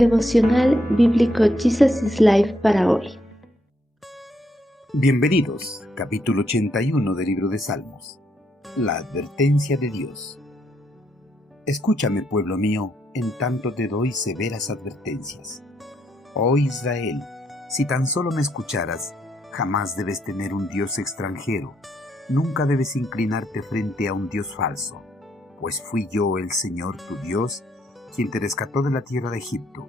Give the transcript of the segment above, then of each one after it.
Devocional bíblico Jesus is Life para hoy. Bienvenidos, capítulo 81 del libro de Salmos. La advertencia de Dios. Escúchame, pueblo mío, en tanto te doy severas advertencias. Oh Israel, si tan solo me escucharas, jamás debes tener un Dios extranjero, nunca debes inclinarte frente a un Dios falso, pues fui yo el Señor tu Dios, quien te rescató de la tierra de Egipto.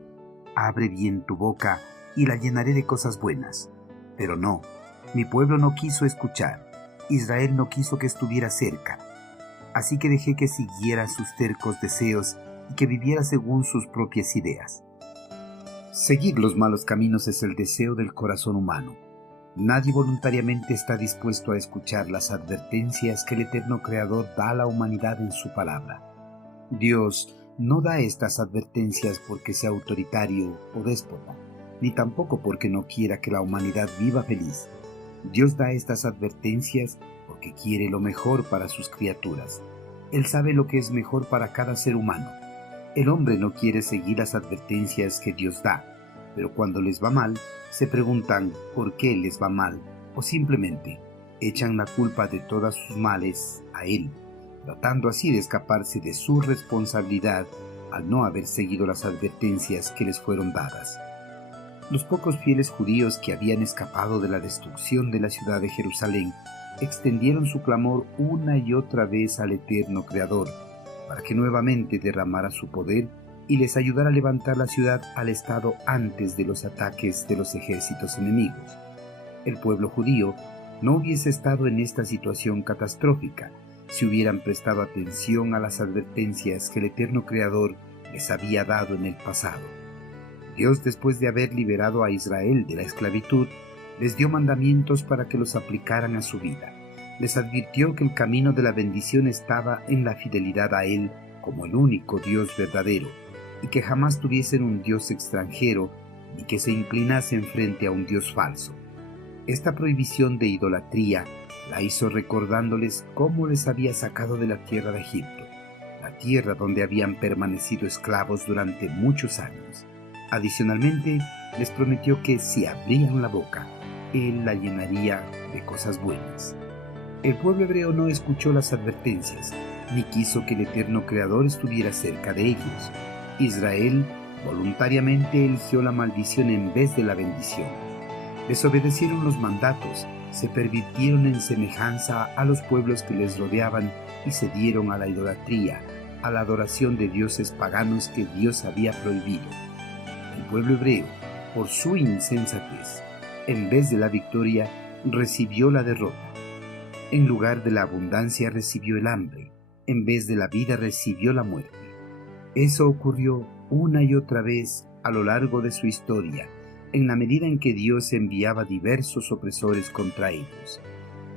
Abre bien tu boca y la llenaré de cosas buenas. Pero no, mi pueblo no quiso escuchar, Israel no quiso que estuviera cerca. Así que dejé que siguiera sus tercos deseos y que viviera según sus propias ideas. Seguir los malos caminos es el deseo del corazón humano. Nadie voluntariamente está dispuesto a escuchar las advertencias que el eterno Creador da a la humanidad en su palabra. Dios no da estas advertencias porque sea autoritario o déspota, ni tampoco porque no quiera que la humanidad viva feliz. Dios da estas advertencias porque quiere lo mejor para sus criaturas. Él sabe lo que es mejor para cada ser humano. El hombre no quiere seguir las advertencias que Dios da, pero cuando les va mal, se preguntan por qué les va mal, o simplemente echan la culpa de todos sus males a Él, tratando así de escaparse de su responsabilidad al no haber seguido las advertencias que les fueron dadas. Los pocos fieles judíos que habían escapado de la destrucción de la ciudad de Jerusalén extendieron su clamor una y otra vez al eterno Creador, para que nuevamente derramara su poder y les ayudara a levantar la ciudad al estado antes de los ataques de los ejércitos enemigos. El pueblo judío no hubiese estado en esta situación catastrófica si hubieran prestado atención a las advertencias que el eterno Creador les había dado en el pasado. Dios, después de haber liberado a Israel de la esclavitud, les dio mandamientos para que los aplicaran a su vida. Les advirtió que el camino de la bendición estaba en la fidelidad a Él como el único Dios verdadero, y que jamás tuviesen un Dios extranjero, ni que se inclinasen frente a un Dios falso. Esta prohibición de idolatría la hizo recordándoles cómo les había sacado de la tierra de Egipto, la tierra donde habían permanecido esclavos durante muchos años. Adicionalmente, les prometió que si abrían la boca, Él la llenaría de cosas buenas. El pueblo hebreo no escuchó las advertencias, ni quiso que el eterno Creador estuviera cerca de ellos. Israel voluntariamente eligió la maldición en vez de la bendición. Desobedecieron los mandatos, se pervirtieron en semejanza a los pueblos que les rodeaban y se dieron a la idolatría, a la adoración de dioses paganos que Dios había prohibido. El pueblo hebreo, por su insensatez, en vez de la victoria, recibió la derrota. En lugar de la abundancia recibió el hambre, en vez de la vida recibió la muerte. Eso ocurrió una y otra vez a lo largo de su historia, en la medida en que Dios enviaba diversos opresores contra ellos.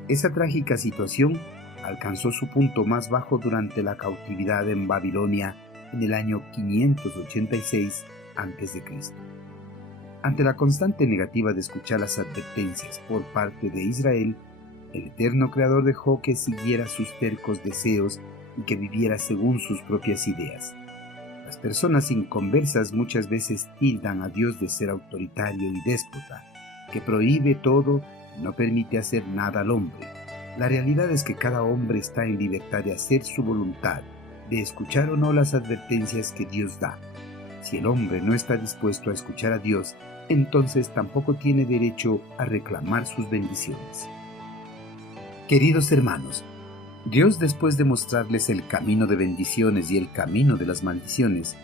Esa trágica situación alcanzó su punto más bajo durante la cautividad en Babilonia en el año 586 a.C. Ante la constante negativa de escuchar las advertencias por parte de Israel, el eterno Creador dejó que siguiera sus tercos deseos y que viviera según sus propias ideas. Las personas inconversas muchas veces tildan a Dios de ser autoritario y déspota, que prohíbe todo y no permite hacer nada al hombre. La realidad es que cada hombre está en libertad de hacer su voluntad, de escuchar o no las advertencias que Dios da. Si el hombre no está dispuesto a escuchar a Dios, entonces tampoco tiene derecho a reclamar sus bendiciones. Queridos hermanos, Dios, después de mostrarles el camino de bendiciones y el camino de las maldiciones,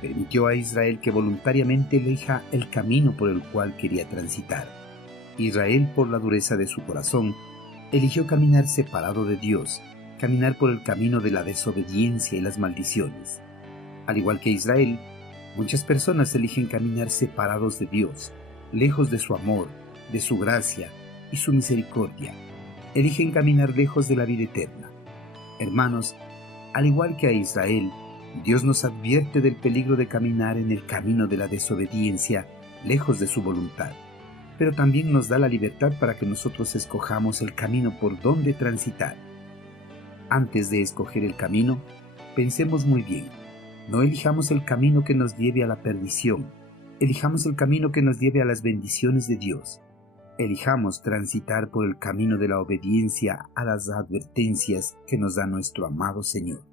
permitió a Israel que voluntariamente elija el camino por el cual quería transitar. Israel, por la dureza de su corazón, eligió caminar separado de Dios, caminar por el camino de la desobediencia y las maldiciones. Al igual que Israel, muchas personas eligen caminar separados de Dios, lejos de su amor, de su gracia y su misericordia. Eligen caminar lejos de la vida eterna. Hermanos, al igual que a Israel, Dios nos advierte del peligro de caminar en el camino de la desobediencia, lejos de su voluntad, pero también nos da la libertad para que nosotros escojamos el camino por donde transitar. Antes de escoger el camino, pensemos muy bien, No elijamos el camino que nos lleve a la perdición. Elijamos el camino que nos lleve a las bendiciones de Dios. Elijamos transitar por el camino de la obediencia a las advertencias que nos da nuestro amado Señor.